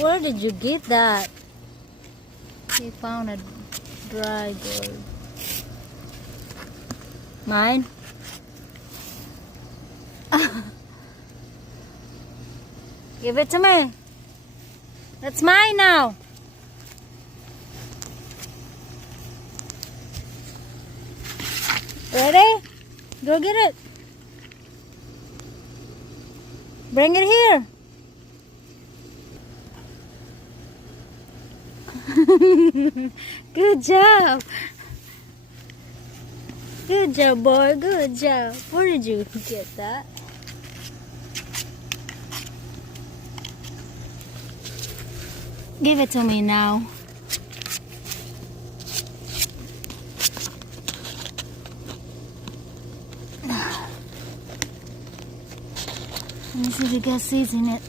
Where did you get that? He found a dry gourd. Mine? Give it to me. That's mine now. Ready? Go get it. Bring it here. Good job. Good job, boy. Good job. Where did you get that? Give it to me now. Let me see if it got seeds in it.